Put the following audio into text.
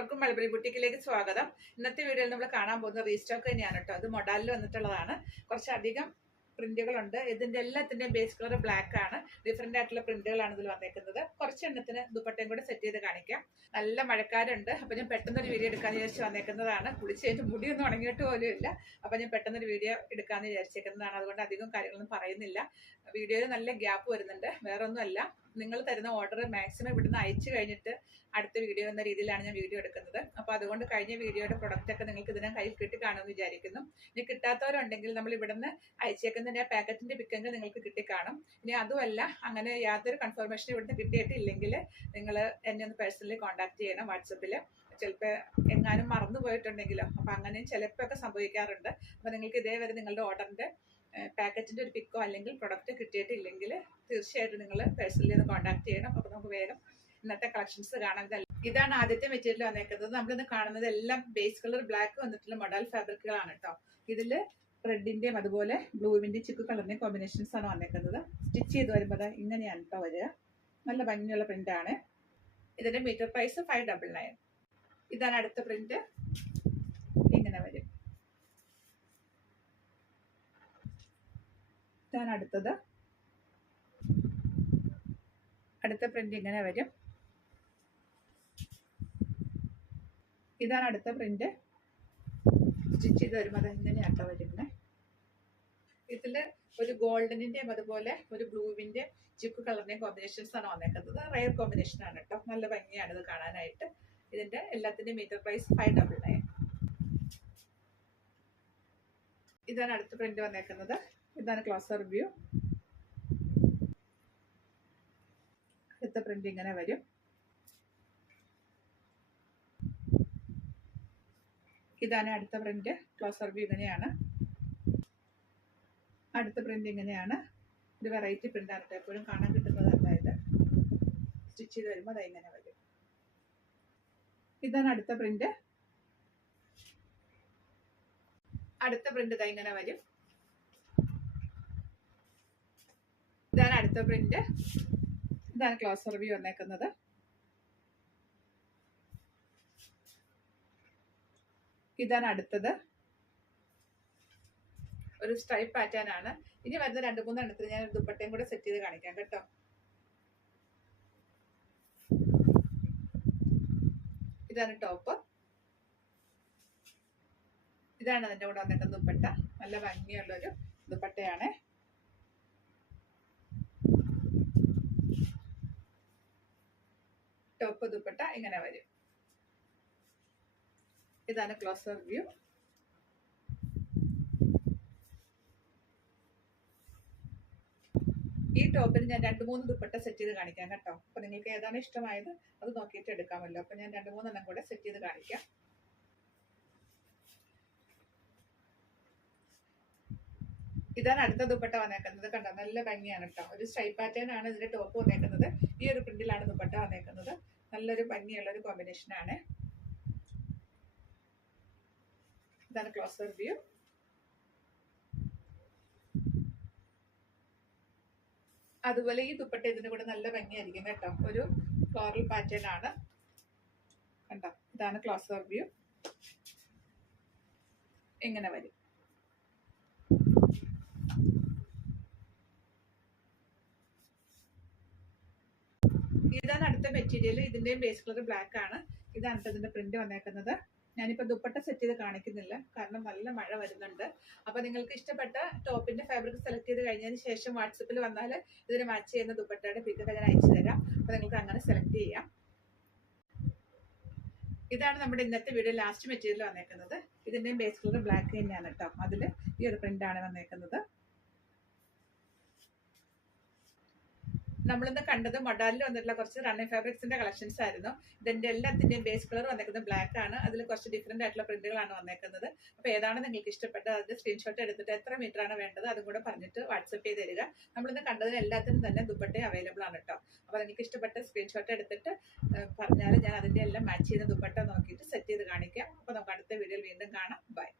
എല്ലാവർക്കും മൾബറി ബുട്ടിക്കിലേക്ക് സ്വാഗതം. ഇന്നത്തെ വീഡിയോയിൽ നമ്മൾ കാണാൻ പോകുന്ന റീസ്റ്റോക്ക് തന്നെയാണ് കേട്ടോ. അത് മൊഡാലിൽ വന്നിട്ടുള്ളതാണ്. കുറച്ചധികം പ്രിന്റുകളുണ്ട്. ഇതിന്റെ എല്ലാത്തിന്റെയും ബേസ് കളർ ബ്ലാക്ക് ആണ്. ഡിഫറെന്റ് ആയിട്ടുള്ള പ്രിന്റുകളാണ് ഇതിൽ വന്നേക്കുന്നത്. കുറച്ചെണ്ണത്തിന് ദുപ്പട്ടയും കൂടെ സെറ്റ് ചെയ്ത് കാണിക്കാം. നല്ല മഴക്കാരുണ്ട്. അപ്പൊ ഞാൻ പെട്ടെന്നൊരു വീഡിയോ എടുക്കാന്ന് വിചാരിച്ച് വന്നേക്കുന്നതാണ്. കുളിച്ചതിന്റെ മുടിയൊന്നും ഉണങ്ങിയിട്ട് പോലും ഇല്ല. അപ്പൊ ഞാൻ പെട്ടെന്നൊരു വീഡിയോ എടുക്കാന്ന് വിചാരിച്ചേക്കുന്നതാണ്. അതുകൊണ്ട് അധികം കാര്യങ്ങളൊന്നും പറയുന്നില്ല. വീഡിയോയിൽ നല്ല ഗ്യാപ്പ് വരുന്നുണ്ട്. വേറെ ഒന്നുമല്ല, നിങ്ങൾ തരുന്ന ഓർഡർ മാക്സിമം ഇവിടുന്ന് അയച്ചു കഴിഞ്ഞിട്ട് അടുത്ത വീഡിയോ എന്ന രീതിയിലാണ് ഞാൻ വീഡിയോ എടുക്കുന്നത്. അപ്പോൾ അതുകൊണ്ട് കഴിഞ്ഞ വീഡിയോയുടെ പ്രൊഡക്റ്റ് ഒക്കെ നിങ്ങൾക്ക് ഇതിനെ കയ്യിൽ കിട്ടി കാണുമെന്ന് വിചാരിക്കുന്നു. ഇനി കിട്ടാത്തവരുണ്ടെങ്കിൽ നമ്മൾ ഇവിടുന്ന് അയച്ചേക്കുന്നതിന്റെ പാക്കറ്റിന്റെ പിക്കെങ്കിൽ നിങ്ങൾക്ക് കിട്ടിക്കാണും. ഇനി അതുമല്ല, അങ്ങനെ യാതൊരു കൺഫർമേഷൻ ഇവിടുന്ന് കിട്ടിയിട്ടില്ലെങ്കിൽ നിങ്ങൾ എന്നെ ഒന്ന് പേഴ്സണലി കോൺടാക്ട് ചെയ്യണം വാട്സപ്പിൽ. ചിലപ്പോൾ എങ്ങാനും മറന്നു പോയിട്ടുണ്ടെങ്കിലോ, അപ്പം അങ്ങനെയും ചിലപ്പോൾ ഒക്കെ സംഭവിക്കാറുണ്ട്. അപ്പോൾ നിങ്ങൾക്ക് ഇതേവരെ നിങ്ങളുടെ ഓർഡറിന്റെ പാക്കറ്റിന്റെ ഒരു പിക്കോ അല്ലെങ്കിൽ പ്രൊഡക്റ്റ് കിട്ടിയിട്ടില്ലെങ്കിൽ തീർച്ചയായിട്ടും നിങ്ങൾ പേഴ്സണലി ഒന്ന് കോൺടാക്ട് ചെയ്യണം. അപ്പോൾ നമുക്ക് വേഗം ഇന്നത്തെ കളക്ഷൻസ് കാണാം. ഇതാണ് ആദ്യത്തെ മെറ്റീരിയൽ വന്നേക്കുന്നത്. നമ്മളിന്ന് കാണുന്നത് എല്ലാം ബേസ് കളർ ബ്ലാക്ക് വന്നിട്ടുള്ള മൊഡൽ ഫാബ്രിക്കുകളാണ് കേട്ടോ. ഇതിൽ റെഡിന്റെയും അതുപോലെ ബ്ലൂവിന്റെയും ചിക്കു കളറിന്റെയും കോമ്പിനേഷൻസ് ആണ് വന്നേക്കുന്നത്. സ്റ്റിച്ച് ചെയ്ത് വരുമ്പോൾ ഇങ്ങനെയാണ് കേട്ടോ വരിക. നല്ല ഭംഗിയുള്ള പ്രിന്റ് ആണ്. ഇതിന്റെ മീറ്റർ പ്രൈസ് 599. ഇതാണ് അടുത്ത പ്രിന്റ്. ഇങ്ങനെ വരും. ഇതാണ് അടുത്തത്. അടുത്ത പ്രിന്റ് ഇങ്ങനെ വരും. ഇതാണ് അടുത്ത പ്രിന്റ്. സ്റ്റിച്ച് ചെയ്ത് വരുമ്പോൾ ഇങ്ങനെയാട്ടോ വരുന്നത്. ഇതില് ഒരു ഗോൾഡനിന്റെയും അതുപോലെ ഒരു ബ്ലൂവിന്റെ ചിക്കു കളറിന്റെയും കോമ്പിനേഷൻസ് ആണ് വന്നേക്കുന്നത്. റയർ കോമ്പിനേഷൻ ആണ് കേട്ടോ. നല്ല ഭംഗിയാണ് ഇത് കാണാനായിട്ട്. ഇതിന്റെ എല്ലാത്തിന്റെയും മീറ്റർ പ്രൈസ് 599. ഇതാണ് അടുത്ത പ്രിന്റ് വന്നേക്കുന്നത്. ഇതാണ് ക്ലോസർ വ്യൂ. അടുത്ത പ്രിന്റ് ഇങ്ങനെ വരും. ഇതാണ് അടുത്ത പ്രിന്റ്. ക്ലോസർ വ്യൂ ഇങ്ങനെയാണ്. അടുത്ത പ്രിന്റ് ഇങ്ങനെയാണ്. ഒരു വെറൈറ്റി പ്രിന്റ് ആണ്. എപ്പോഴും കാണാൻ കിട്ടുന്നതല്ല ഇത്. സ്റ്റിച്ച് ചെയ്ത് വരുമ്പോൾ അത് ഇങ്ങനെ വരും. ഇതാണ് അടുത്ത പ്രിന്റ്. അടുത്ത പ്രിന്റ് ഇതാ ഇങ്ങനെ വരും. ഇതാണ് അടുത്ത പ്രിന്റ്. ഇതാണ് ക്ലോസർ വ്യൂ വന്നേക്കുന്നത്. ഇതാണ് അടുത്തത്. ഒരു സ്ട്രൈപ്പ് പാറ്റേൺ ആണ്. ഇനി വരുന്ന 2-3 എണ്ണത്തിന് ഞാൻ ദുപ്പട്ടയും കൂടെ സെറ്റ് ചെയ്ത് കാണിക്കാം കേട്ടോ. ഇതാണ് ടോപ്പ്. ഇതാണ് അതിന്റെ കൂടെ വന്നേക്കുന്ന ദുപ്പട്ട. നല്ല ഭംഗിയുള്ളൊരു ദുപ്പട്ടയാണ്. ടോപ്പ് ദുപ്പട്ട ഇങ്ങനെ വരും. ഇതാണ് ക്ലോസർ വ്യൂ. ഈ ടോപ്പിന് ഞാൻ 2-3 ദുപ്പട്ട സെറ്റ് ചെയ്ത് കാണിക്കാം കേട്ടോ. അപ്പൊ നിങ്ങൾക്ക് ഏതാണ് ഇഷ്ടമായത് അത് നോക്കിയിട്ട് എടുക്കാമല്ലോ. അപ്പൊ ഞാൻ 2-3 എണ്ണം കൂടെ സെറ്റ് ചെയ്ത് കാണിക്കാം. ഇതാണ് അടുത്ത ദുപ്പട്ട വന്നേക്കുന്നത്. കണ്ടോ, നല്ല ഭംഗിയാണ് കേട്ടോ. ഒരു സ്ട്രൈപ്പ് പാറ്റേൺ ആണ് ഇതിന്റെ ടോപ്പ് വന്നേക്കുന്നത്. ഈ ഒരു പ്രിന്റിലാണ് ദുപ്പട്ട വന്നേക്കുന്നത്. നല്ലൊരു ഭംഗിയുള്ള ഒരു കോമ്പിനേഷൻ ആണ്. ഇതാണ് ക്ലോസർ വ്യൂ. അതുപോലെ ഈ ദുപ്പട്ട ഇതിന്റെ കൂടെ നല്ല ഭംഗിയായിരിക്കും കേട്ടോ. ഒരു ഫ്ലോറൽ പാറ്റേൺ ആണ്. കണ്ടോ, ഇതാണ് ക്ലോസർ വ്യൂ. ഇങ്ങനെ വരും. ഇതാണ് അടുത്ത മെറ്റീരിയൽ. ഇതിന്റെയും ബേസ് കളർ ബ്ലാക്ക് ആണ്. ഇതാണ് ഇതിന്റെ പ്രിന്റ് വന്നേക്കുന്നത്. ഞാനിപ്പോൾ ദുപ്പട്ട സെറ്റ് ചെയ്ത് കാണിക്കുന്നില്ല, കാരണം നല്ല മഴ വരുന്നുണ്ട്. അപ്പോൾ നിങ്ങൾക്ക് ഇഷ്ടപ്പെട്ട ടോപ്പിന്റെ ഫാബ്രിക് സെലക്ട് ചെയ്ത് കഴിഞ്ഞതിന് ശേഷം വാട്സപ്പിൽ വന്നാൽ ഇതിന് മാച്ച് ചെയ്യുന്ന ദുപ്പട്ടയുടെ പിക്കൊക്കെ ഞാൻ അയച്ചു തരാം. അപ്പോൾ നിങ്ങൾക്ക് അങ്ങനെ സെലക്ട് ചെയ്യാം. ഇതാണ് നമ്മുടെ ഇന്നത്തെ വീഡിയോ ലാസ്റ്റ് മെറ്റീരിയൽ വന്നേക്കുന്നത്. ഇതിന്റെയും ബേസ് കളർ ബ്ലാക്ക് തന്നെയാണ് കേട്ടോ. അതിൽ ഈ ഒരു പ്രിന്റ് ആണ് വന്നേക്കുന്നത്. നമ്മളിന്ന് കണ്ടത് മൊഡാലിൽ വന്നിട്ടുള്ള കുറച്ച് റണ്ണിങ് ഫാബ്രിക്സിന്റെ കളക്ഷൻസ് ആയിരുന്നു. ഇതിന്റെ എല്ലാത്തിന്റെയും ബേസ് കളർ വന്നേക്കുന്നത് ബ്ലാക്ക് ആണ്. അതിൽ കുറച്ച് ഡിഫറെന്റ് ആയിട്ടുള്ള പ്രിന്റുകളാണ് വന്നേക്കുന്നത്. അപ്പൊ ഏതാണ് നിങ്ങൾക്ക് ഇഷ്ടപ്പെട്ടത് അത് സ്ക്രീൻഷോട്ട് എടുത്തിട്ട് എത്ര മീറ്റർ ആണ് വേണ്ടത് അതും കൂടെ പറഞ്ഞിട്ട് വാട്സപ്പ് ചെയ്ത് തരിക. നമ്മളിന്ന് കണ്ടതിന് എല്ലാത്തിനും തന്നെ ദുപ്പട്ട അവൈലബിൾ ആണ് കേട്ടോ. അപ്പൊ നിങ്ങൾക്ക് ഇഷ്ടപ്പെട്ട സ്ക്രീൻഷോട്ട് എടുത്തിട്ട് പറഞ്ഞാൽ ഞാൻ അതിന്റെ എല്ലാം മാച്ച് ചെയ്യുന്ന ദുപ്പട്ട നോക്കിയിട്ട് സെറ്റ് ചെയ്ത് കാണിക്കാം. അപ്പൊ നമുക്ക് അടുത്ത വീഡിയോയിൽ വീണ്ടും കാണാം. ബൈ.